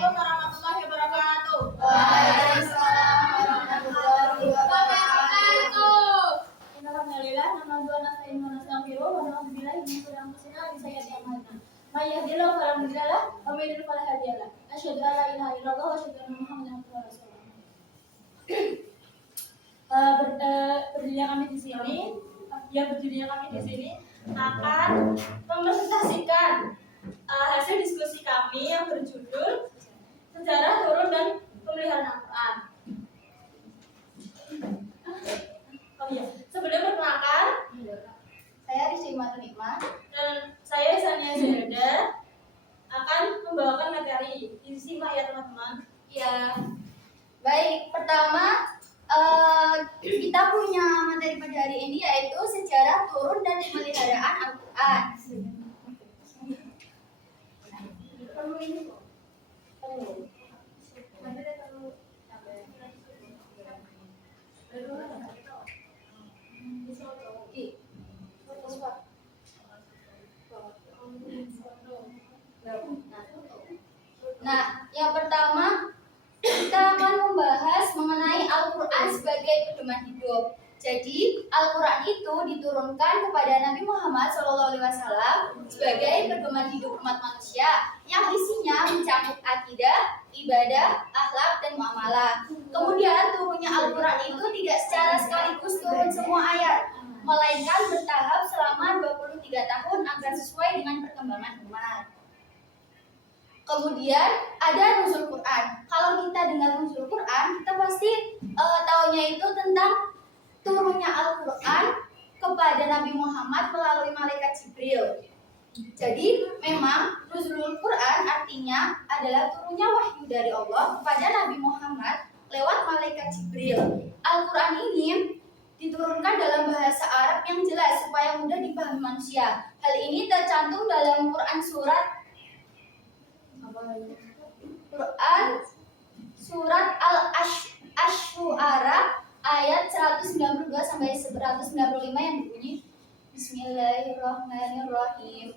Assalamualaikum warahmatullahi wabarakatuh. Waalaikumsalam warahmatullahi wabarakatuh. Alhamdulillah, nama dua nasta'in wa nastaghfiruh wa na'udzu billahi min syururi anfusina wa min sayyiati a'malina. May yahdihillahu fala mudilla lahu wa may yudlil fala hadiya lahu. Asyhadu an la ilaha illallah wa asyhadu anna Muhammadan abduhu wa rasuluh. Berdirinya kami di sini, akan mempresentasikan hasil diskusi kami yang berjudul Sejarah Turun dan Pemeliharaan Al-Quran. Oh iya, sebelum perkenalkan, Saya Rizky Nikmat. dan saya Sania Zahida akan membawakan materi. Disimak ya teman-teman. Ya, baik. Pertama, kita punya materi pada hari ini yaitu sejarah turun dan pemeliharaan Al-Quran. Nah, yang pertama kita akan membahas mengenai Al-Quran sebagai pedoman hidup. Jadi, Al-Quran itu diturunkan kepada Nabi Muhammad SAW sebagai pedoman hidup umat manusia yang isinya mencakup akidah, ibadah, akhlak, dan muamalah. Kemudian, turunnya Al-Quran itu tidak secara sekaligus turun semua ayat, melainkan bertahap selama 23 tahun agar sesuai dengan perkembangan umat. Kemudian ada nuzul Quran. Kalau kita dengar nuzul Quran, kita pasti taunya itu tentang turunnya Al-Quran kepada Nabi Muhammad melalui malaikat Jibril. Jadi memang nuzul Quran artinya adalah turunnya wahyu dari Allah kepada Nabi Muhammad lewat malaikat Jibril. Al-Quran ini diturunkan dalam bahasa Arab yang jelas supaya mudah dipahami manusia. Hal ini tercantum dalam Quran surat Al-Ash-Shu'ara ayat 192 sampai 195 yang berbunyi Bismillahirrahmanirrahim.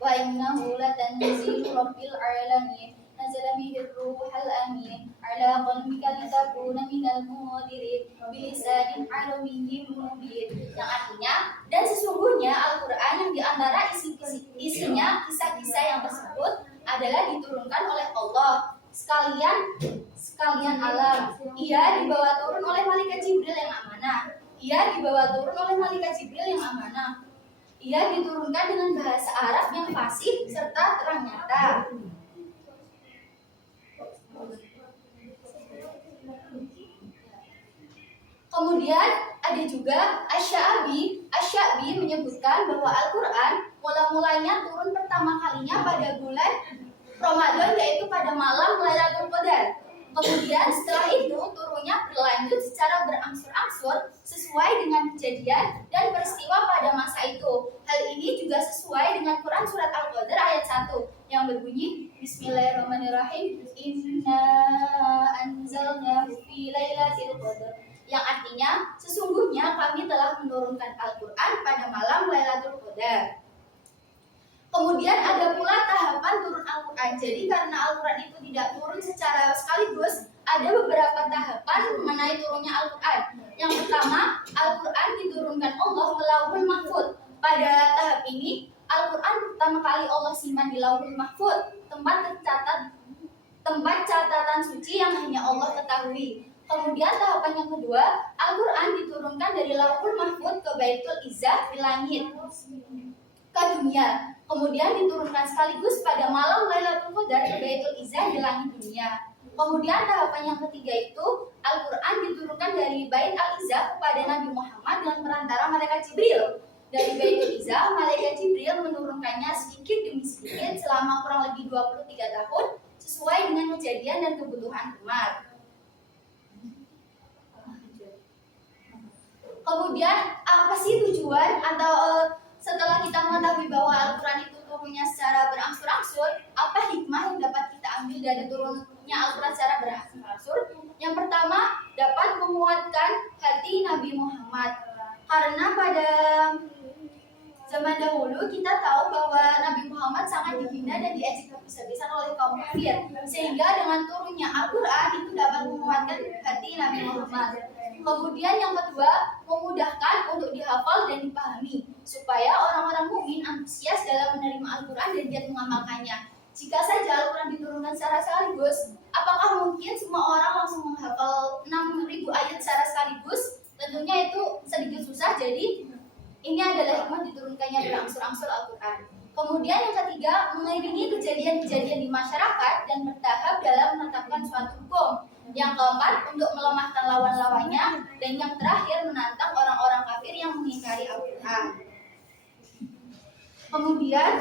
Wa innahu latanzilu rabbil alamin. Nazala bihi ruhul amin ala qalbika litakuna minal munzirin bilisanin arabiyyin mubin. Yang artinya, dan sesungguhnya Al-Quran yang diantara isinya kisah-kisah yang tersebut adalah diturunkan oleh Allah sekalian alam. Ia dibawa turun oleh malaikat Jibril yang amanah. Ia diturunkan dengan bahasa Arab yang fasih serta terang nyata. Kemudian ada juga Asy-Sya'bi menyebutkan bahwa Al-Quran mula-mulanya turun pertama kalinya pada bulan Ramadan, yaitu pada malam Lailatul Qadar. Kemudian setelah itu turunnya berlanjut secara berangsur-angsur sesuai dengan kejadian dan peristiwa pada masa itu. Hal ini juga sesuai dengan Quran surat Al-Qadar ayat 1 yang berbunyi Bismillahirrahmanirrahim. Inna anzalnahu fi lailatul qadar. Yang artinya, sesungguhnya kami telah menurunkan Al-Quran pada malam Lailatul Qadar. Kemudian ada pula tahapan turun Al-Quran. Jadi karena Al-Quran itu tidak turun secara sekaligus, ada beberapa tahapan mengenai turunnya Al-Quran. Yang pertama, Al-Quran diturunkan Allah ke Lauhul Mahfuz. Pada tahap ini, Al-Quran pertama kali Allah simpan di Lauhul Mahfuz, tempat catatan suci yang hanya Allah ketahui. Kemudian tahapan yang kedua, Al-Quran diturunkan dari Lauhul Mahfuz ke Baitul Izzah di langit, ke dunia. Kemudian diturunkan sekaligus pada malam Lailatul Qadar ke Baitul Izzah di langit dunia. Kemudian tahapan yang ketiga itu, Al-Quran diturunkan dari Bait Al-Izzah kepada Nabi Muhammad dengan perantara malaikat Jibril. Dari Baitul Izzah, malaikat Jibril menurunkannya sedikit demi sedikit selama kurang lebih 23 tahun sesuai dengan kejadian dan kebutuhan umat. Kemudian apa sih tujuan atau setelah kita mengetahui bahwa Al-Quran itu turunnya secara berangsur-angsur, apa hikmah yang dapat kita ambil dari turunnya Al-Quran secara berangsur-angsur? Yang pertama, dapat menguatkan hati Nabi Muhammad. Karena pada Zaman dahulu kita tahu bahwa Nabi Muhammad sangat dihina dan diejek habis-habisan oleh kaum kafir, sehingga dengan turunnya Al-Quran itu dapat menguatkan hati Nabi Muhammad. Kemudian yang kedua, memudahkan untuk dihafal dan dipahami, supaya orang-orang mukmin antusias dalam menerima Al-Quran dan giat mengamalkannya. Jika saja Al-Quran diturunkan secara sekaligus, apakah mungkin semua orang langsung menghafal 6.000 ayat secara sekaligus? Tentunya itu sedikit susah, jadi ini adalah hikmah diturunkannya berangsur-angsur Al-Quran. Kemudian yang ketiga, mengiringi kejadian-kejadian di masyarakat dan bertahap dalam menetapkan suatu hukum. Yang keempat, untuk melemahkan lawan-lawannya. Dan yang terakhir, menantang orang-orang kafir yang mengingkari Al-Quran. Kemudian,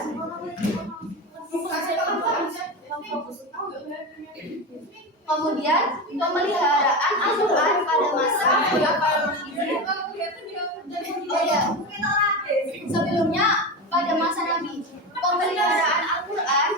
pemeliharaan Al-Quran pada masa Khulafaur Rasyidin. Oh ya, sebelumnya pada masa Nabi, pemeliharaan Al-Quran,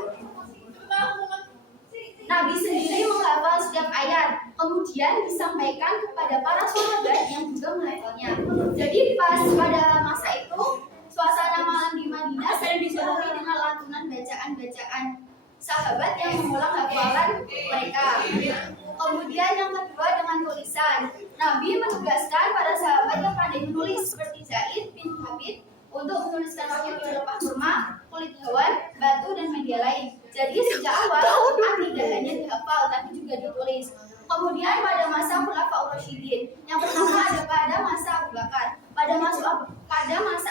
Nabi sendiri menghafal setiap ayat, kemudian disampaikan kepada para sahabat yang juga menghafalnya. Jadi pada masa itu, suasana malam di Madinah sering dipenuhi dengan lantunan bacaan-bacaan sahabat yang mengulang hafalan mereka. Kemudian yang kedua dengan tulisan. Nabi menugaskan para sahabat yang pandai menulis seperti Zaid bin Thabit untuk menuliskan wahyu berupa kurma, kulit hewan, batu, dan media lain. Jadi sejak awal Al-Quran tidak hanya dihafal tapi juga ditulis. Kemudian pada masa Khulafaur Rasyidin, yang pertama ada pada masa Abu Bakar. Pada masa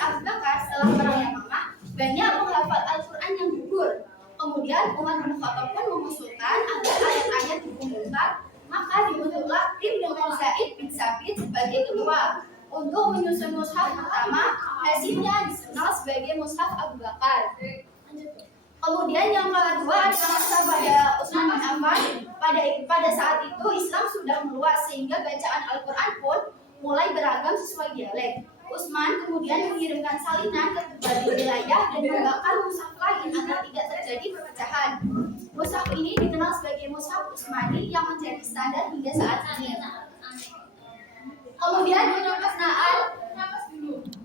Abu Bakar setelah perang Yamamah, banyak menghafal Al-Quran yang gugur. Kemudian Umar bin Khattab pun mengusulkan agar ayat-ayat dikumpulkan, maka dibentuklah tim dengan Zaid bin Thabit sebagai ketua untuk menyusun mushaf pertama. Hasilnya dikenal sebagai mushaf Abu Bakar. Kemudian yang kedua adalah masa pada Utsman bin Affan. Pada saat itu Islam sudah meluas sehingga bacaan Al-Quran pun mulai beragam sesuai dialek. Utsman kemudian mengirimkan salinan ke berbagai wilayah dan membakar mushaf lain agar tidak terjadi perpecahan. Mushaf ini dikenal sebagai mushaf Utsmani yang menjadi standar hingga saat ini. Kemudian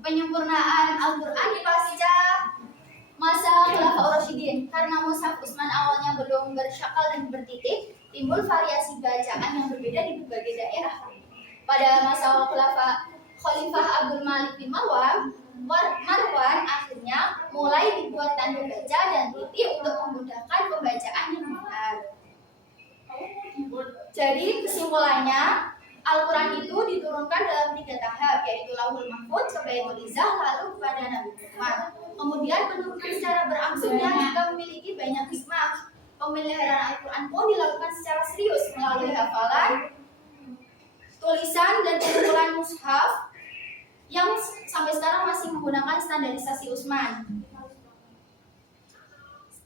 penyempurnaan Al-Quran pasca masa Khulafaur Rasyidin. Karena mushaf Utsman awalnya belum bersyakal dan bertitik, timbul variasi bacaan yang berbeda di berbagai daerah. Pada masa Khalifah Abdul Malik bin Marwan akhirnya mulai dibuat tanda baca dan titik untuk memudahkan pembacaan yang benar. Jadi kesimpulannya, Al-Quran itu diturunkan dalam 3 tahap, yaitu Lauhul Mahfuz ke Baitul Izzah, lalu kepada Nabi Muhammad. Kemudian penurunan secara berangsurnya juga memiliki banyak hikmah. Pemeliharaan Al-Quran pun dilakukan secara serius melalui hafalan, tulisan, dan pengumpulan mushaf yang sampai sekarang masih menggunakan standarisasi Utsman.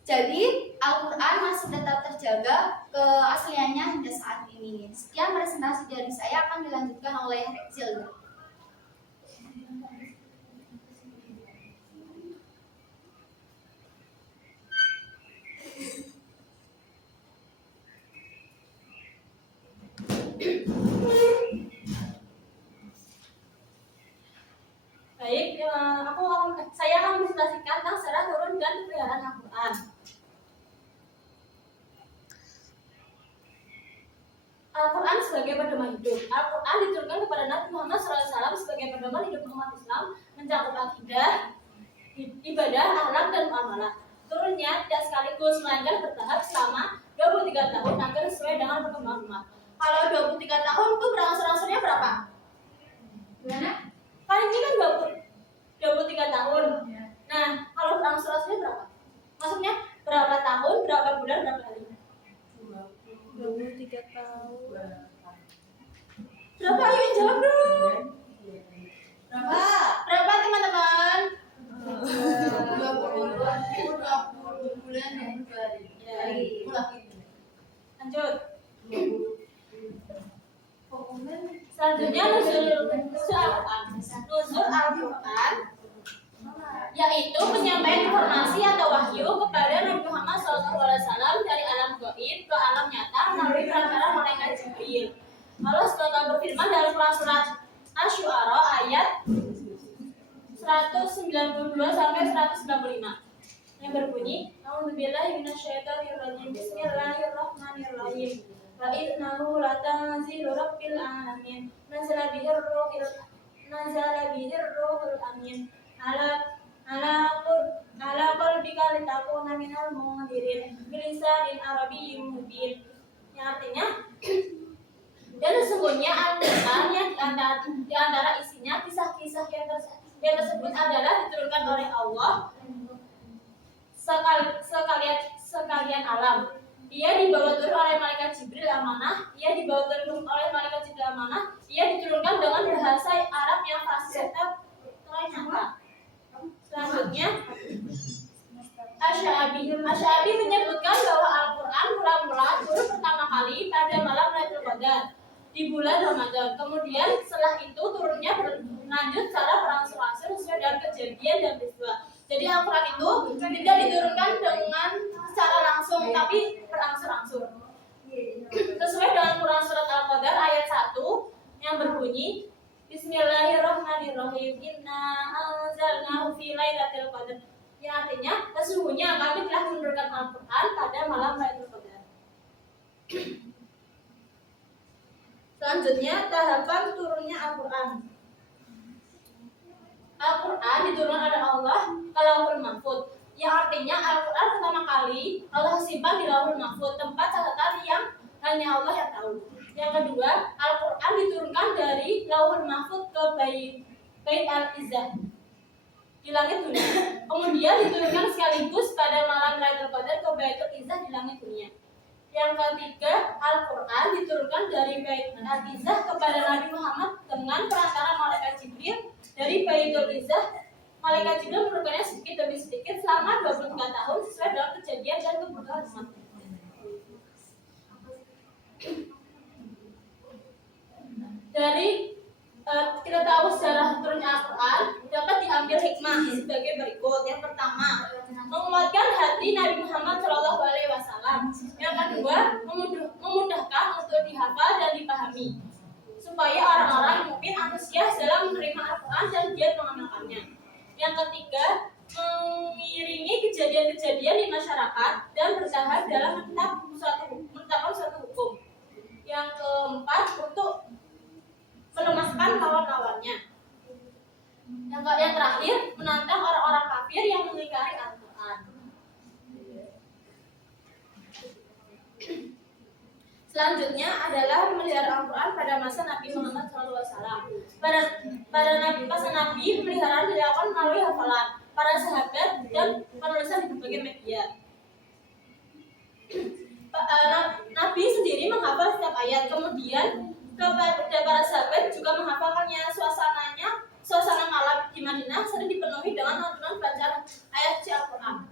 Jadi Al-Quran masih tetap terjaga keasliannya hingga saat ini. Sekian presentasi dari saya, akan dilanjutkan oleh Zilda. Baik, saya akan presentasikan tentang sejarah turun dan pemeliharaan Al-Quran. Al-Quran sebagai pedoman hidup. Al-Quran diturunkan kepada Nabi Muhammad SAW sebagai pedoman hidup umat Islam, mencakup akidah, ibadah, akhlak, dan muamalah. Turunnya tidak sekaligus, melainkan bertahap selama 23 tahun agar sesuai dengan perkembangan umat. Kalau 23 tahun itu berangsur-angsurnya berapa? Gimana? Kan ini kan 23 tahun. Nah, kalau berangsur-angsurnya berapa? Maksudnya berapa tahun, berapa bulan, berapa hari? 23 tahun. Berapa? Ayo yang jawab dong. Berapa teman-teman? 20 bulan dan 2 hari. Lanjut. Selanjutnya nuzul Al-Quran, yaitu penyampaian informasi atau wahyu kepada Nabi Muhammad SAW dari alam gaib ke alam nyata melalui perantara malaikat Jibril. Allah SWT berfirman dalam Quran surat Asy-Syu'ara ayat 119, 192 sampai 195 yang berbunyi A'udzubillahi minasyaitonirrajim. Bismillahirrahmanirrahim. Wa innahu latanzilu rabbil alamin. Nazala bihir ruhul amin. Ala qalbika litakuna minal mundirin bilisanin arabiyyin mubin. Yang artinya dan sesungguhnya Al-Quran yang di antara isinya kisah-kisah yang tersebut adalah diturunkan oleh Allah sekalian alam. Ia dibawa turun oleh malaikat Jibril amanah. Ia diturunkan dengan bahasa Arab yang fasih serta nyata. Selanjutnya Asy'abi menyebutkan bahwa Al-Quran mula-mula turun pertama kali pada malam Lailatul Qadar di bulan Ramadan. Kemudian setelah itu turunnya berlanjut secara berangsur-angsur sesuai dengan kejadian dan peristiwa. Jadi Al-Quran itu tidak diturunkan dengan secara langsung, tapi berangsur-angsur. Sesuai dengan Quran surat Al-Qadar ayat 1 yang berbunyi Bismillahirrahmanirrahim. Inna anzalnahu fi lailatul qadar. Yang artinya sesungguhnya kami telah menurunkan Al-Quran pada malam Lailatul Qadar. Selanjutnya tahapan turunnya Al-Quran. Al-Quran diturunkan oleh Allah ke Lauhul Mahfuz. Yang artinya Al-Quran pertama kali Allah simpan di Lauhul Mahfuz, tempat catatan yang hanya Allah yang tahu. Yang kedua, Al-Quran diturunkan dari Lauhul Mahfuz ke Bait Al-Izzah di langit dunia. Kemudian diturunkan sekaligus pada malam Lailatul Qadar ke Baitul Izzah di langit dunia. Yang ketiga, Al-Quran diturunkan dari Bait Al-Izzah kepada Nabi Muhammad dengan perantara malaikat Jibril dari Baitul Izzah. Malaikat Jibril menurunkannya sedikit demi sedikit selama 23 tahun sesuai dengan kejadian dan kebutuhan umat. Dari kita tahu sejarah turunnya Al-Quran dapat diambil hikmah sebagai berikut. Yang pertama, menguatkan hati Nabi Muhammad SAW. Yang kedua, memudahkan untuk dihafal dan dipahami supaya orang-orang mungkin antusias dalam menerima Al-Quran dan giat mengamalkannya. Yang ketiga, mengiringi kejadian-kejadian di masyarakat dan bersahabat dalam menetapkan suatu hukum. Yang keempat, untuk melemaskan lawan-lawannya. Yang terakhir, menantang orang-orang kafir yang mengingkari Al-Quran. Selanjutnya adalah memelihara Al-Quran pada masa Nabi Muhammad SAW. Pada masa Nabi, pemeliharaan dilakukan melalui hafalan para sahabat dan penulisan di berbagai media. Nabi sendiri menghafal setiap ayat, kemudian kepada para sahabat juga menghafalkannya. Suasana malam di Madinah sering dipenuhi dengan lantunan bacaan ayat suci Al-Quran.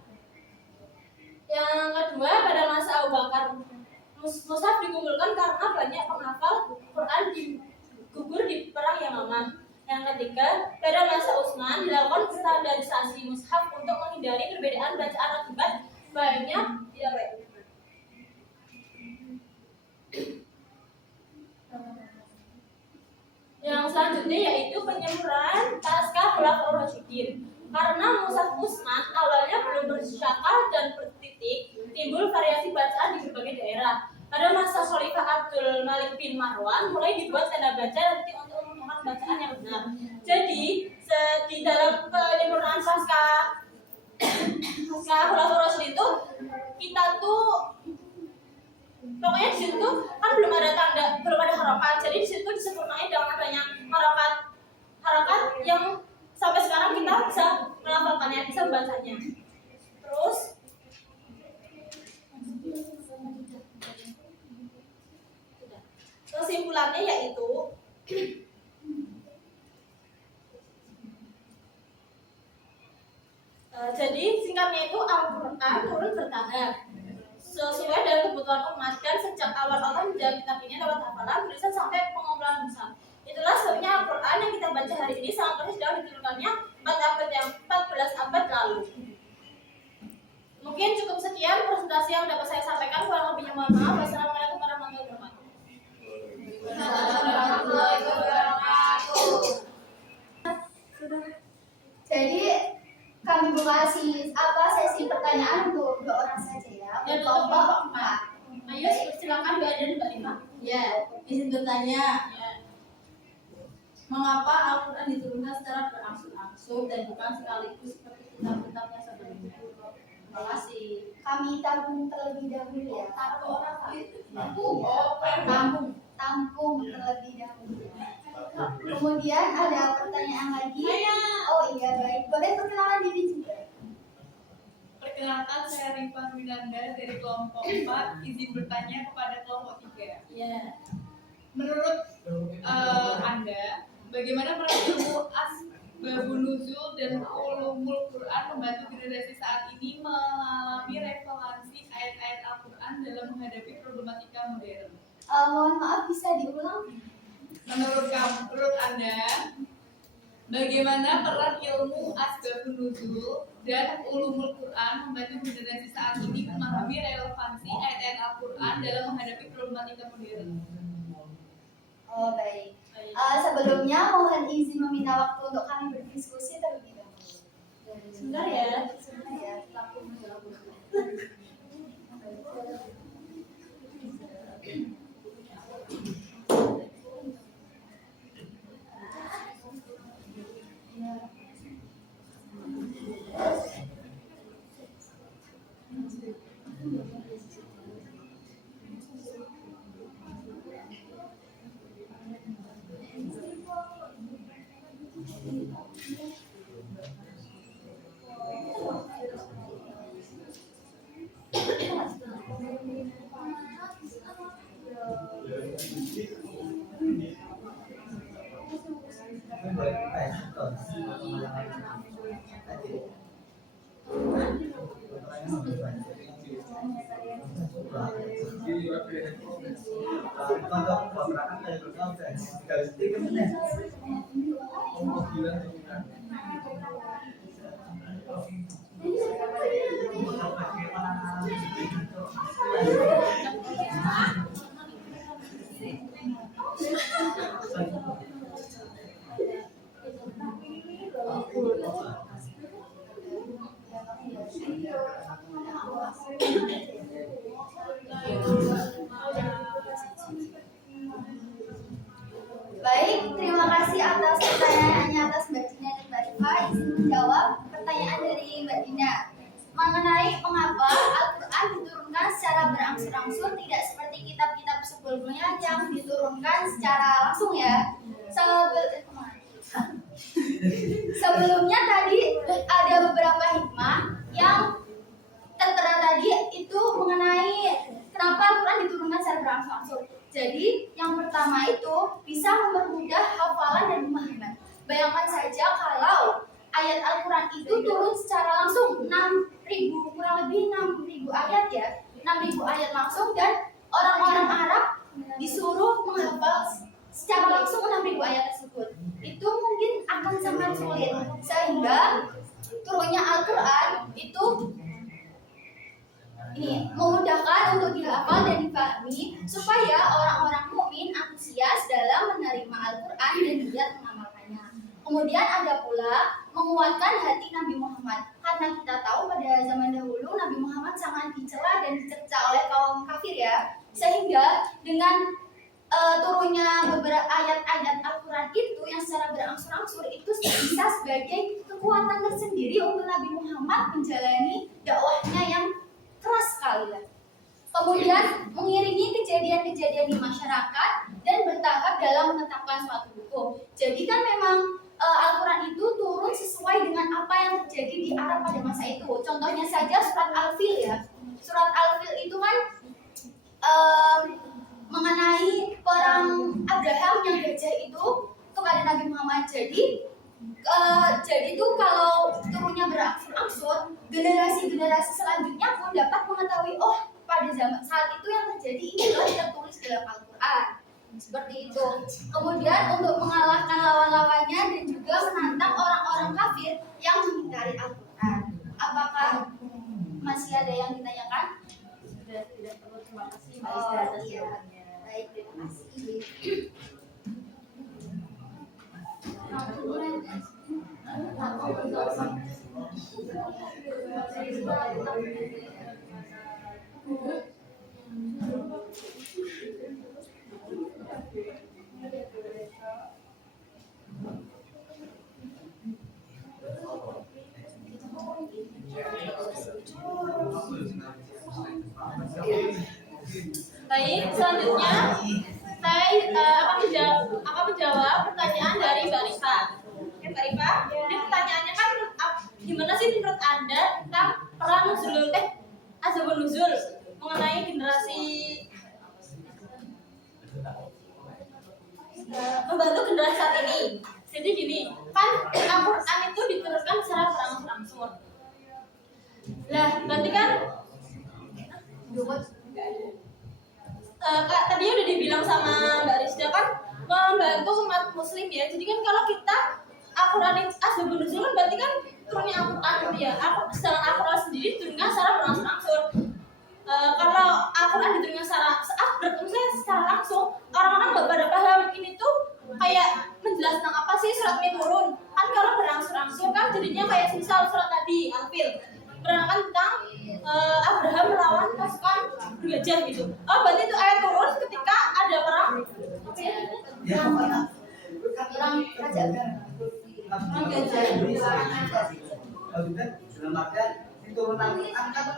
Yang kedua, pada masa Abu Bakar, mushaf dikumpulkan karena banyak penghafal Quran gugur di perang Yamamah. Yang ketiga, pada masa Utsman dilakukan standarisasi mushaf untuk menghindari perbedaan bacaan akibat banyak dialek. Yang selanjutnya yaitu penyempurnaan pasca Khulafaur Rasyidin. Karena mushaf Utsman awalnya belum bersyakal dan bertitik, timbul variasi bacaan di berbagai daerah. Pada masa Khalifah Abdul Malik bin Marwan mulai dibuat tanda baca dan titik untuk memudahkan bacaan yang benar. Jadi di dalam penyempurnaan pasca Khulafaur Rasyidin itu kita tuh pokoknya di situ kan belum ada harokat. Jadi di situ disempurnai dengan adanya harokat yang sampai sekarang kita bisa melafalkannya, bisa membacanya. Terus kesimpulannya yaitu jadi singkatnya itu Al-Quran turun bertahap sesuai dengan kebutuhan umat, dan sejak awal Allah menjaga kitab ini lewat hafalan, tulisan sampai pengumpulan mushaf. Itulah sebabnya Al-Quran yang kita baca hari ini sangat persis dalam diturunkannya 14 abad lalu. Mungkin cukup sekian presentasi yang dapat saya sampaikan. Kurang lebihnya mohon maaf. Wassalamualaikum warahmatullahi wabarakatuh. Silakan Mbak dan Mbak Lima. Ya, izin bertanya, Ya. mengapa Al-Quran diturunkan secara berangsur-angsur dan bukan sekaligus seperti kitab-kitab yang sebelumnya? Terima kasih. Kami tabung terlebih dahulu ya. Tampung terlebih dahulu. Kemudian ada pertanyaan lagi. Oh iya baik. Boleh perkenalan diri juga. Perkenalkan, saya Rifa Winanda dari kelompok 4, izin bertanya kepada kelompok 3. Ya, Menurut Anda, bagaimana peran ilmu asbabun nuzul dan ulumul Quran membantu generasi saat ini mengalami relevansi ayat-ayat Al-Quran dalam menghadapi problematika modern? Mohon maaf bisa diulang. Menurut Anda, bagaimana peran ilmu asbabun nuzul dan ulumul Quran membantu generasi saat ini memahami relevansi ayat-ayat Al-Quran dalam menghadapi problematika modern? Oh baik. Sebelumnya mohon izin meminta waktu untuk kami berdiskusi terlebih dahulu. sebentar ya. Sebentar ya, laku. Baik, terima kasih atas pertanyaannya atas Mbak Dina dan Mbak Rifa. Izin menjawab pertanyaan dari Mbak Dina mengenai mengapa Al-Quran diturunkan secara berangsur-angsur, tidak seperti kitab-kitab sebelumnya yang diturunkan secara langsung ya. Sebelumnya tadi ada beberapa hikmah yang tertera tadi itu mengenai kenapa Al-Quran diturunkan secara berangsur-angsur. Jadi yang pertama itu bisa mempermudah hafalan dan pemahaman. Bayangkan saja kalau ayat Al-Quran itu turun secara langsung 6.000, kurang lebih 6.000 ayat ya, 6.000 ayat langsung, dan orang-orang Arab disuruh menghafal secara langsung 6.000 ayat tersebut. Itu mungkin akan sangat sulit, sehingga turunnya Al-Quran itu memudahkan untuk dihafal dan dipahami supaya orang-orang mukmin antusias dalam menerima Al-Quran dan giat mengamalkannya. Kemudian ada pula menguatkan hati Nabi Muhammad, karena kita tahu pada zaman dahulu Nabi Muhammad sangat dicela dan dicerca oleh kaum kafir ya, sehingga dengan turunnya beberapa ayat-ayat Al-Quran itu yang secara berangsur-angsur itu bisa sebagai kekuatan tersendiri untuk Nabi Muhammad menjalani dakwahnya yang keras sekali lah. Kemudian mengiringi kejadian-kejadian di masyarakat dan bertahap dalam menetapkan suatu hukum. Jadi kan memang Al-Quran itu turun sesuai dengan apa yang terjadi di Arab pada masa itu. Contohnya saja surat Al-Fil ya. Surat Al-Fil itu kan mengenai perang Abraham yang gajah itu kepada Nabi Muhammad. Jadi itu kalau turunnya berangsur-angsur, generasi-generasi selanjutnya pun dapat mengetahui, oh pada zaman saat itu yang terjadi ini loh tertulis dalam Al-Quran. Seperti itu. Kemudian untuk mengalahkan lawan-lawannya dan juga menantang orang-orang kafir yang mengingkari Al-Quran. Apakah masih ada yang ditanyakan? Sudah tidak perlu, terima kasih Mbak Isda atas Iya. jawabannya. Baik, terima kasih. Baik, selanjutnya saya akan menjawab pertanyaan dari Mbak Rifa. Oke, Mbak Rifa, ini pertanyaannya kan gimana sih menurut Anda tentang peran asbabun nuzul mengenai generasi membantu generasi saat ini. Jadi gini, kan Al-Quran itu diturunkan secara berangsur-angsur. Lah, berarti kan tadi udah dibilang sama Mbak Rizda kan membantu umat muslim ya. Jadi kan kalau kita Al-Quran itu asbabun nuzul kan berarti kan turunnya Al-Quran gitu ya. Sedangkan Al-Quran sendiri turunnya secara berangsur-angsur. Kalau Al-Quran diturunkan secara langsung, orang-orang pada paham ini tuh kayak menjelaskan tentang apa sih surat ini turun. Kan kalau berangsur-angsur kan jadinya kayak misal surat tadi Al-Fil menerangkan tentang Abraham melawan pasukan gajah gitu. Oh, berarti itu ayat turun ketika ada perang Perang Raja Abraham. Perang gajah.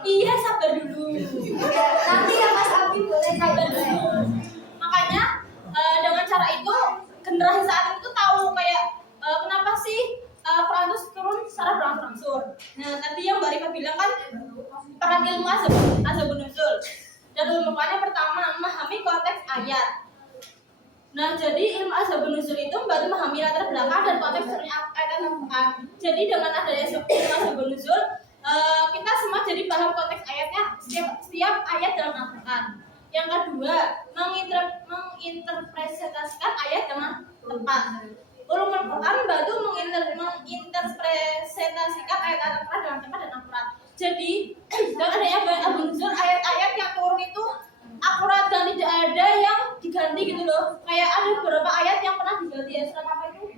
Iya, sabar dulu. Nanti ya Mas Abi boleh Sabar dulu. Makanya dengan cara itu generasi saat itu tahu kayak kenapa sih Quran itu turun secara berangsur-angsur. Nah, tadi yang Mbak Rika bilang kan peran ilmu asbabun nuzul. Dan rumusannya pertama memahami konteks ayat. Nah, jadi ilmu asbabun nuzul itu membantu memahami latar belakang dan konteks turunnya ayat Al-Quran. Jadi dengan adanya ilmu asbabun nuzul, kita semua jadi paham konteks ayatnya setiap ayat dalam Al-Quran. Yang kedua, menginterpretasikan ayat dengan tepat. Ulumul Quran membantu menginterpretasikan ayat Al-Quran dengan tepat dan akurat. Jadi, dengan adanya asbabun nuzul, ayat-ayat yang turun itu akurat dan tidak ada yang diganti gitu loh. Kayak ada beberapa ayat yang pernah diganti ya, surat apa itu?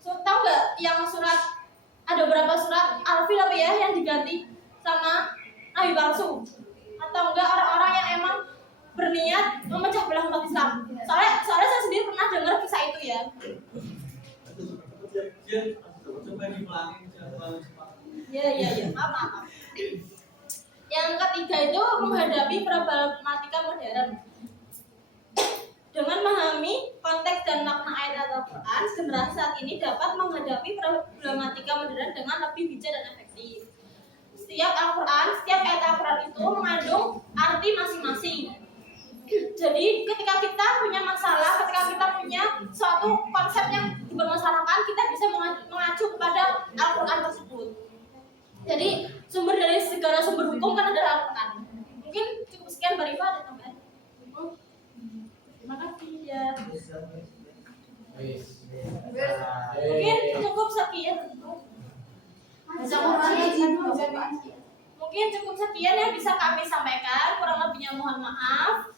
Tahu nggak yang surat ada beberapa surat Al-Fil apa ya yang diganti sama nabi palsu? Atau enggak orang-orang yang emang berniat memecah belah umat Islam? Soalnya saya sendiri pernah dengar kisah itu ya. Ya, maaf. Yang ketiga itu menghadapi problematika modern. Dengan memahami konteks dan makna ayat Al-Quran, generasi saat ini dapat menghadapi problematika modern dengan lebih bijak dan efektif. Setiap ayat Al-Quran itu mengandung arti masing-masing. Jadi ketika kita punya masalah, ketika kita punya suatu konsep yang dipermasalahkan, kita bisa mengacu kepada Al-Quran tersebut. Jadi sumber dari segala sumber hukum kan adalah Al-Quran. Mungkin cukup sekian, Mbak Rifa, ada tambahan? Terima kasih ya. Mungkin cukup sekian. Mungkin cukup sekian yang bisa kami sampaikan. Kurang lebihnya mohon maaf.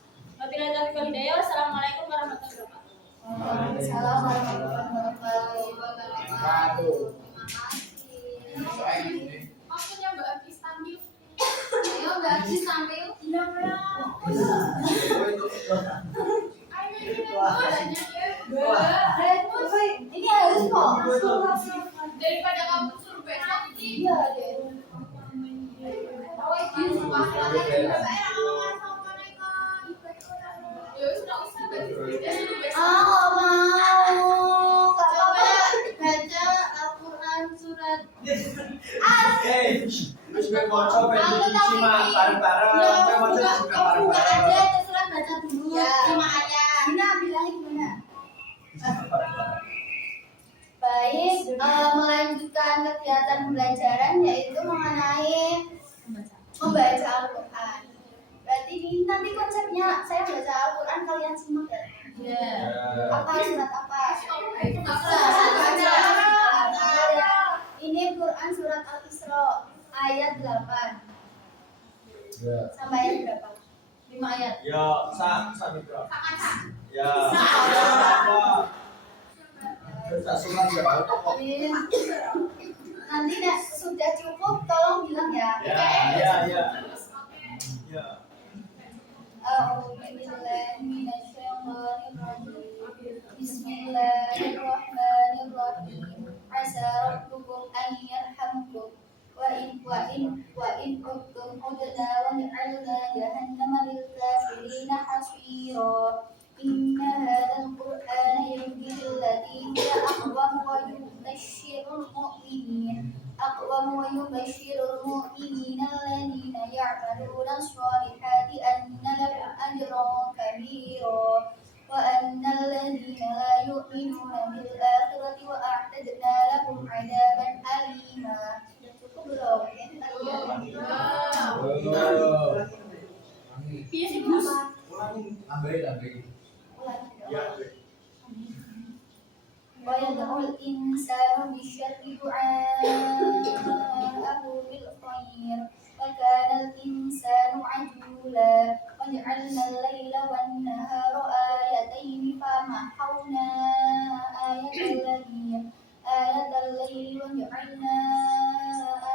Wabillahi taufiq wal hidayah. Wassalamualaikum warahmatullahi wabarakatuh. Waalaikumsalam warahmatullahi wabarakatuh. Maksudnya Mbak Agis tampil. Ayo Mbak Agis tampil. Ini harus kok. Daripada kamu suruh besok ini. Iya deh. Oh mau. Coba baca Al-Quran surat Terus gue maca cuma bareng-bareng, gue maca juga Buka aja bareng-bareng. terserah baca dulu. Ya. Cuma aja. Dina bilangnya gimana? Baik, melanjutkan kegiatan pembelajaran yaitu mengenai membaca Al-Quran. Berarti ini nanti konsepnya saya baca Al-Quran kalian simak ya. Apa surat apa? Ini Quran surat Al-Isra ayat 8 sampai ayat berapa? 5 ayat. Ya, sak bro. Sangat. Ya. Kita surat ya. Nanti sudah cukup tolong bilang ya. Ya. Bismillahirrahmanirrahim. Asa rabbukum an yarhamkum wa in kuntum udna wa ja'alna jahannama lil kafirin ويبشر المؤمنين الذين يعملون الصالحات أن لهم أجرا كبيرا وأن الذين لا يؤمنون بالآخرة وأعتدنا لهم عذابا أليما. Cukup belum? Iya sih Gus. ويدعو الإنسان بالشر دعاءه بالخير وكان الإنسان عجولا وجعلنا الليل والنهار آيتين فمحونا آية الليل وجعلنا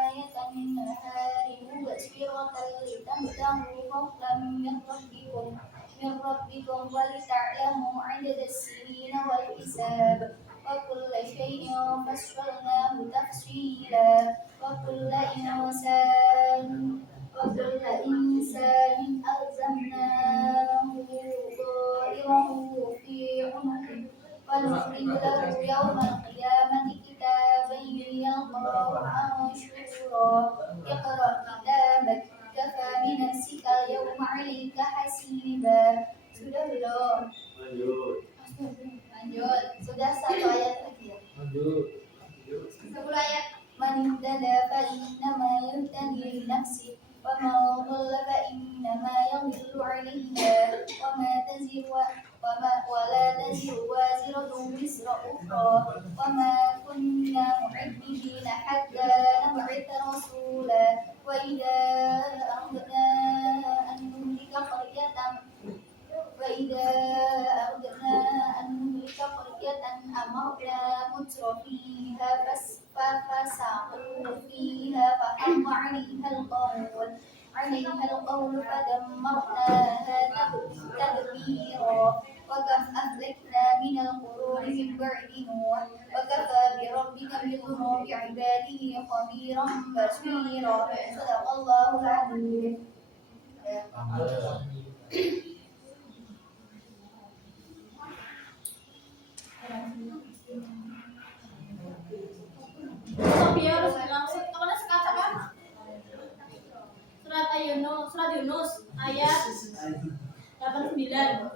آية النهار مبصرة لتبتغوا فضلا من ربكم ولتعلموا عدد السنين والحساب وكل شيء فصلناه تفصيلا وكل إنسان ألزمناه طائره في عنقه ونخرج له يوم القيامة كتابا يلقاه منشورا اقرأ كتابك كفى بنفسك اليوم عليك hasiba. Sudah belum? Lanjut. Sudah satu ayat lagi ya? Lanjut. 10 ayat. Man ihtada fa innama yahtadi li nafsihi wa man dhalla fa innama yadhillu 'alayha wa la taziru waziratun wizra ukhra wa ma kunna mu'addibina hatta nab'atha rasula wa idza aradna an nuhlika qaryatan amarna mutrafiha ففسقوا فيها فحق عليها القول فدمرناها تدميرا وكم أهلكنا من القرون من بعد نوح وكفى بربك بذنوب عباده خبيرا بصيرا. صدق الله العظيم. Tapi harus langsung karena sekaca kan? Surat Yunus ayat 89.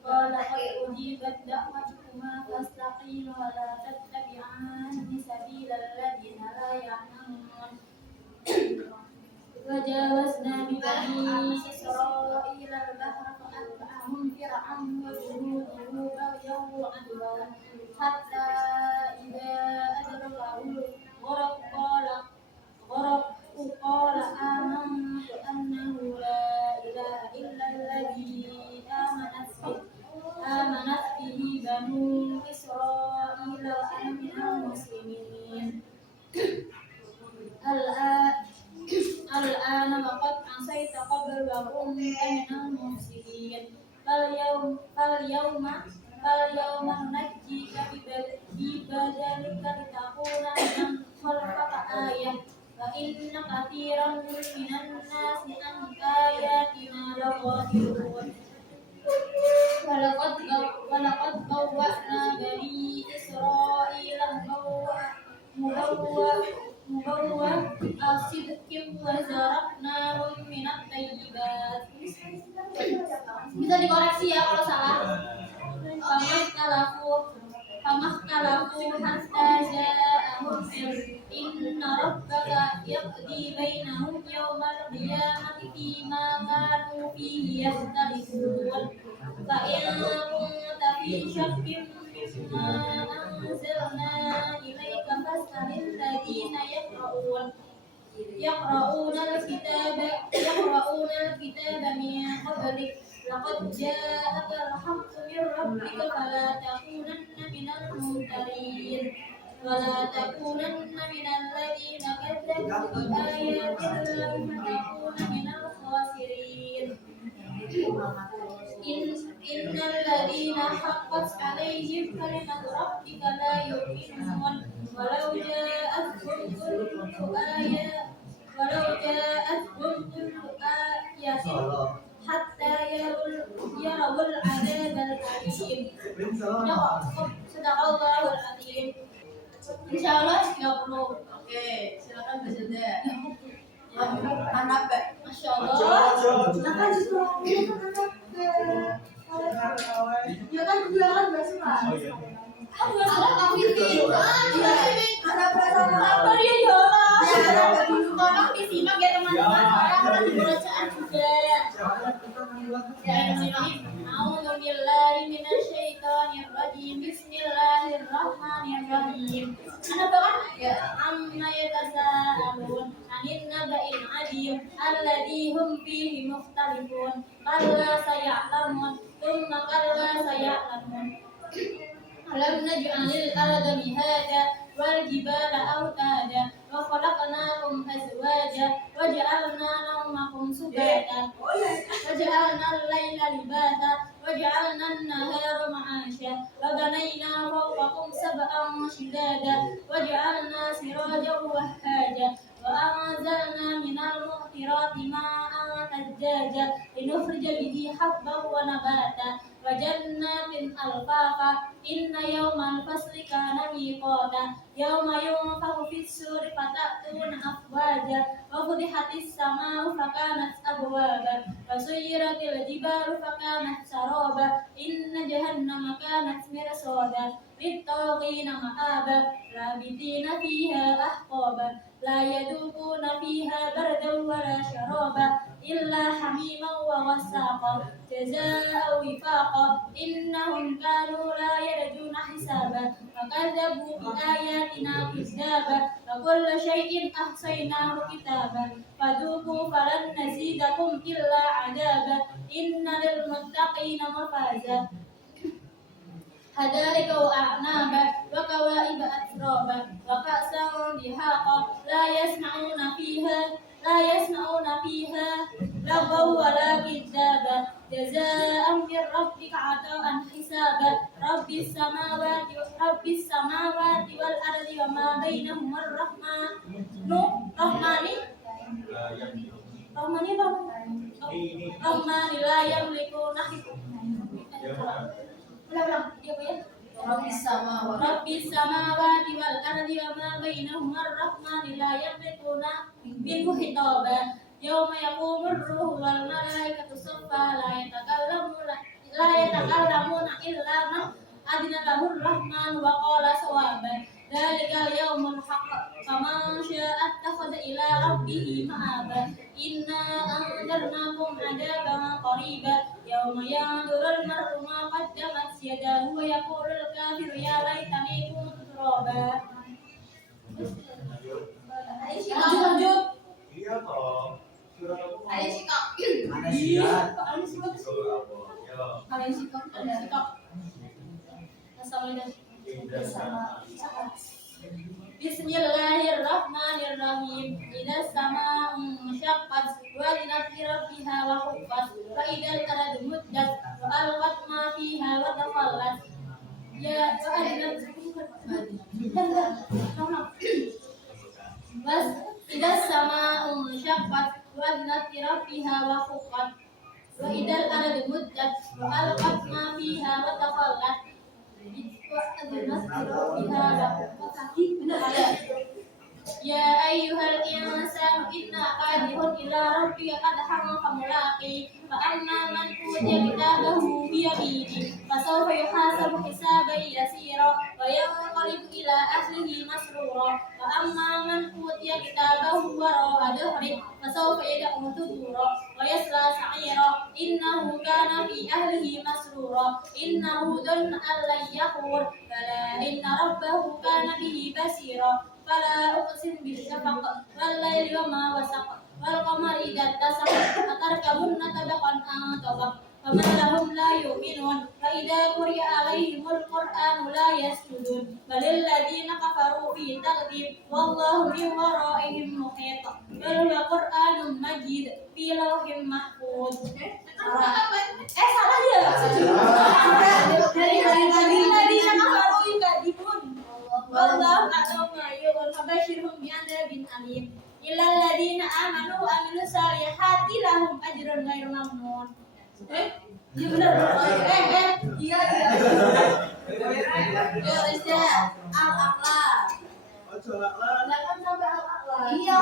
ولقد أجيبت دعوتكما فاستقيموا ولا تتبعان سبيل الذين لا يعلمون. وجاوزنا ببني إسرائيل البحر فأتبعهم فرعون وجنوده بغيا وعدوا حتى إذا أدركه الغرق قال آمنت أنه لا إله إلا الذي آمنت به بنو إسرائيل وأنا من المسلمين. الآن وقد عصيت قبل وكنت من المفسدين فاليوم ننجيك ببدنك لتكون لمن خلفك آية وإن كثيرا من الناس عن آياتنا لغافلون. ولقد بوأنا بني إسرائيل مبوأ صدق وزرقناهم من الطيبات. Bisa dikoreksi ya kalau salah. Famakhtalafu hatta ja'ahum inna rabbaka yaqdi bainahum yawmal qiyamati fima kanu fihi yakhtalifun. Fa in kunta fi shakkin mimma anzalna ilayka fas'alil ladzina يقرؤون الكتاب من قبلك لقد جاءك الحق من ربك فلا تكونن من الممترين ولا تكونن من الذين كذبوا بآيات الله فتكون من الخاسرين. إن الذين حقت عليهم كلمة ربك لا يؤمنون ولو جاءتهم كل ولو جاءتهم كل آية حتى يروا العذاب الأليم. صدق الله العظيم. Insyaallah 30. Oke, silakan berjeda. Anak Masya Allah. Ya kan bilangan bahasa Oh iya. Allah kafirin. Anak bahasa apa dia ya Allah. Ya, tolong disimak ya teman-teman. Orang lagi bacaan juga. A'udzu billahi minasyaitonir rajim. Bismillahirrahmanirrahim. Anak banget ya. Amma yatasaalun 'anil naba'il 'adzim alladzi hum fihi mukhtalifun. Kalla saya'lamun, tsumma kalla saya'lamun. Alam naj'alil arda mihada wal jibala awtada wa khalaqnakum azwaja wa ja'alna nawmakum subata wa ja'alna al-laila libasa wa ja'alna an-nahara ma'asha wa banayna fawqakum sab'an shidada wa ja'alna sirajan wahhaja wa anzalna minal mu'thirati ma'an thajjaja linukhrija bihi habban wa nabata wa jannatin alfafa. Inna yawmal fasli kana miqata yawma yunfakhu fis-suri fatatuna afwaja wa futihatis sama'u fakanat abwaba wa suyyiratil jibalu fakanat saraba inna jahannama kanat mirsada lit-taghina ma'aba labithina fiha ahqaba la yadukuna fiha bardan wala syaraba illa hamiman wa ghasaqa jazaa'u wifaqa innahum kanu la yarjuna hisaba wa kadzabu bi ayatina kidzaba wa kullu syai'in ahsaynahu kitaba fadhuqu falan nazidakum illa 'adaba innal muttaqina mafaza hadalika wa a'naba wa kawaiba atraba wa ka'san dihaqa la yasma'una fiha laghaw wa la kidzaba jazaa'an min rabbika 'ata'an hisaba rabbis samawati wal ardi wa ma bainahuma rahmani la yamlikuna ulang dia apa ya? Rabbis samawati wal ardi wa ma bainahuma rahmani la yamlikuna minhu hitaba yawma yaqumur ruhu wal malaikatu saffa la yatakallamuna illa man adina lahur rahman wa qala sawaba dzalikal yaumul haqq faman syaa'a attakhadha ila rabbih ma'aba inna anzarnakum 'adaban qariba yawma yanzurul mar'u ma qaddamat yadahu wa yaqulul kafiru ya laitani kuntu turaba. Lanjut. Iya toh. Surat apa? Ada sikap. Mana sirat? Kalian sikap. Kalian sikap. Ada sikap. Assalamualaikum. Bismillahirrahmanirrahim. Idas sama'u musyaqqat wa linati rabbiha wa huffat wa idal ardu muddat wa alqat ma fiha wa tafallat ya wa'adnat bas idas sama'u musyaqqat wa linati rabbiha wa huffat wa idal ardu muddat wa alqat ma fiha wa tafallat Ya ayyuhal insanu inna qadihun ila rabbika qadhan famulaqi fa amma man utiya kitabahu bi yaminihi fa sawfa yuhasabu hisaban yasira wa yanqalibu ila ahlihi masrura wa amma man utiya kitabahu wara'a dhahrihi fa sawfa yad'u thubura wa yasla sa'ira innahu kana fi ahlihi masrura innahu dhanna an lan yahur bala inna rabbahu kana bihi basira fala uqsim bisyafaq wal laili wa ma wasaq wal qamari idza tasaq atarkabunna tabaqan an tabaq faman lahum la yu'minun fa idza quri'a alaihimul qur'anu la yasjudun balil ladzina kafaru fi taqdib wallahu min wara'ihim muhit bal huwa qur'anun majid fi lawhin mahfuz. Salah dia. Dari ladzina kafaru yukadzibun wallahu a'lamu ma yu'un fabashshirhum bi'adzabin alim illal walladzina amanu wa amilus solihati lahum ajrun ghairu mamnun. Iya benar. Iya. Yo Rizya, al-aqla. Jangan sampai al-aqla. Iya.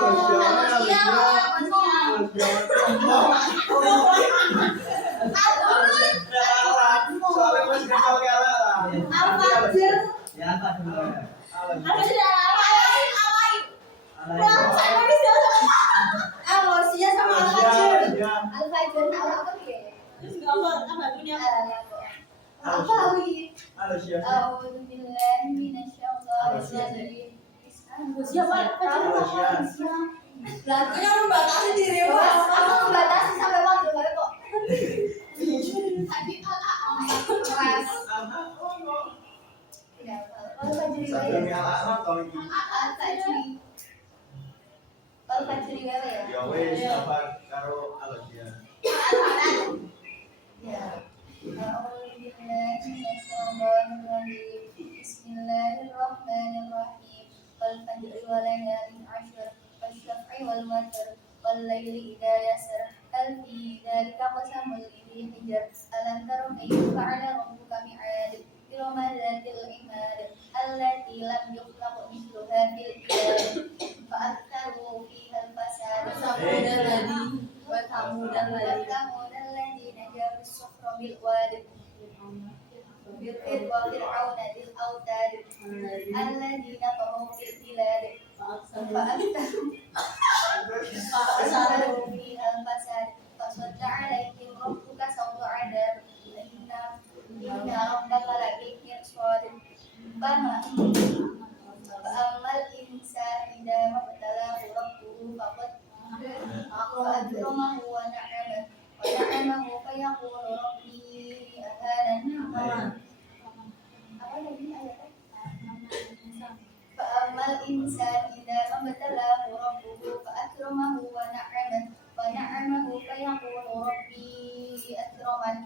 Al-fajr. Al-fajr Al-Warsiyah sama Al-Fajr. Al-Fajr apa ya? Terus apa dunia? Apa wi? A'udzu billahi minasyaitonir rajim. Siapa Al-Fajr? Lakunya membatasi diri Aku membatasi sampai waktu kok. Tadi al-aqla. Keras. Al-Fajr Al-Fajr ya. Ya wes, sabar karo alagia. Ya. A'udzu billahi minasyaitonir rajim. Bismillahirrahmanirrahim. Wal fajri wa layalin 'ashr. Wasyaf'i wal watr. Wal laili idza yasr. Hal fi dzalika qasamul lidhi hijr. Alam tara kayfa fa'ala rabbuka bi'ad. Irama dzatil imad. Allati lam yukhlaq mithluha fil bilad. Fa'aktharu fiha al-fasad. وثمود الذين جابوا الصخر بالواد وفرعون ذي الأوتاد الذين طغوا في البلاد فأكثروا فيها الفساد فصد عليهم ربك سوط عذاب إن ربك لبالمرصاد فأما الإنسان إذا ما ابتلاه ربه فأكرمه ونعمه فيقول ربي أهانن. فأما الإنسان إذا ما ابتلاه ربه فأكرمه ونعمه فيقول ربي أكرمن.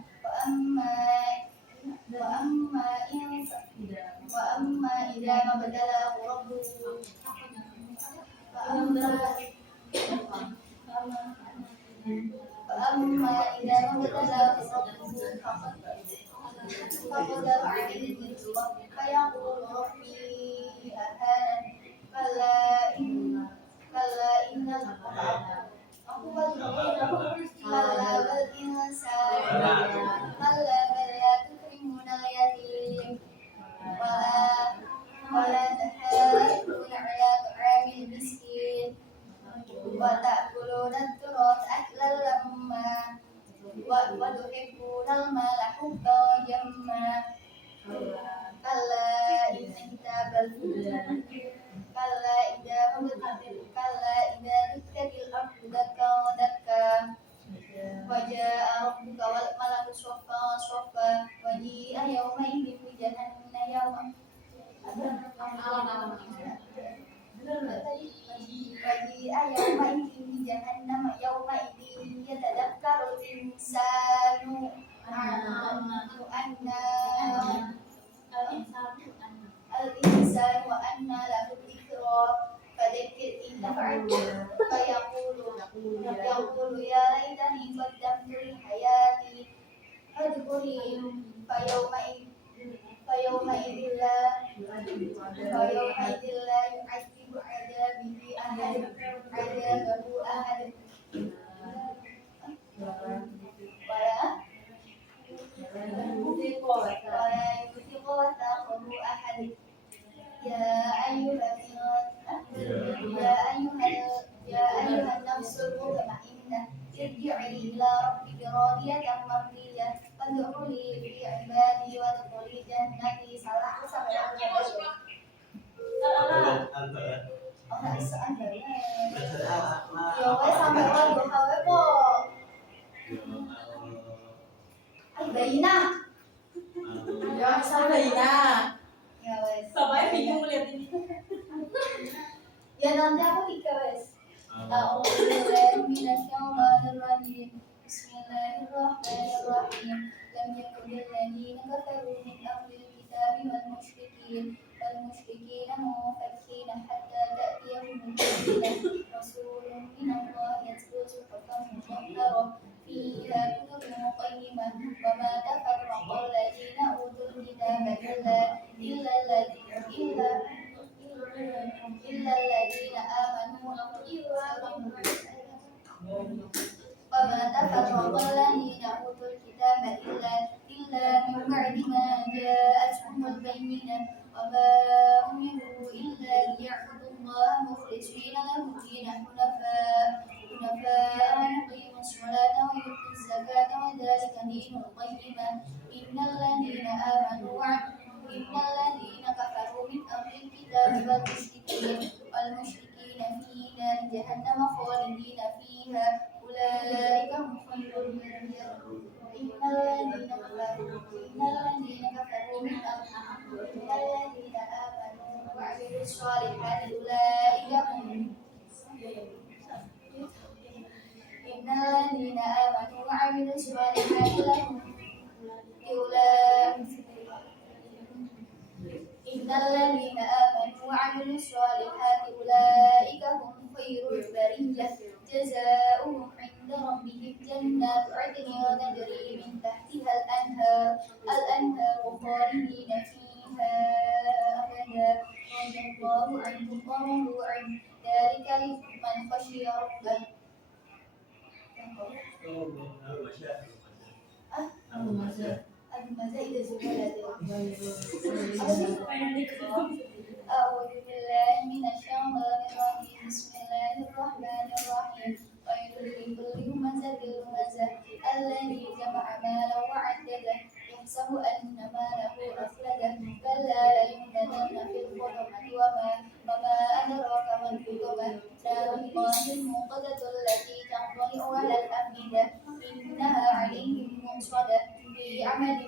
وأما إذا ما ابتلاه ربه فأما إذا ما ابتلاه ربه فقدر عليه رزقه فيقول ربي أهانن. كلا إن كلا بل لا تكرمون اليتيم ولا تحاضون على طعام المسكين وتأكلون التراث أكلا لما وتحبون المال حبا جما. كلا إن كتاب كلا إذا دكت الأرض دكا ودكا وجاء ربك والملك صفا صفا وجيء يومئذ بجهنم وجيء يومئذ بجهنم يومئذ يتذكر الإنسان وأنى له الذكرى فذكر إن نفعت فيقول يا ليتني قدمت لحياتي فاذكري فيومئذ لا يعذب عذابه أحد ولا يوثق وثاقه أحد. يا أيها النفس المطمئنة ارجعي إلى ربك راضية مرضية فادخلي في عبادي وادخلي جنتي. Salah aku sampai aku ya wes sampai aku hawe kok. Baina. Ya, sampai Ya wes. Bapaknya bingung lihat ini. Ya nanti aku tiga wes. A'udzu billahi minasyaitonir rajim. Bismillahirrahmanirrahim. Lam yakul ladzina kafaru min ahlil kitabi wal musyrikin munfakkina hatta ta'tiyahum bayyinah rasulun min قيمة وما تفرق الذين أوتوا الكتاب إلا الذين آمنوا وما تفرق الذين أوتوا الكتاب إلا من بعد ما جاءتهم البينة وما أمروا إلا ليعبدوا الله مخلصين له الدين حنفاء ويقيموا الصلاة ويؤتوا الزكاة وذلك دين القيمة إن الذين كفروا من أهل الكتاب والمشركين في نار جهنم خالدين فيها أولئك هم خير البرية إن الذين كفروا من الذين آمنوا وعملوا الصالحات أولئك هم إن الذين آمنوا وعملوا الصالحات لهم أولئك هم خير البرية جزاؤهم عند ربهم جنات عدن وتجري من تحتها الأنهار خالدين فيها أبدا رضي الله عنهم ورضوا عنه ذلك لمن خشي ربه. أعوذ بالله من الشيطان الرجيم بسم الله الرحمن الرحيم ويل لكل همزة لمزة الذي جمع مالا وعدده يحسب أن ماله أخلده كلا لينبذن في الحطمة وما أدراك ما الحطمة نار الله الموقدة التي تنطلق على الأفئدة إنها عليهم مؤصدة في عمد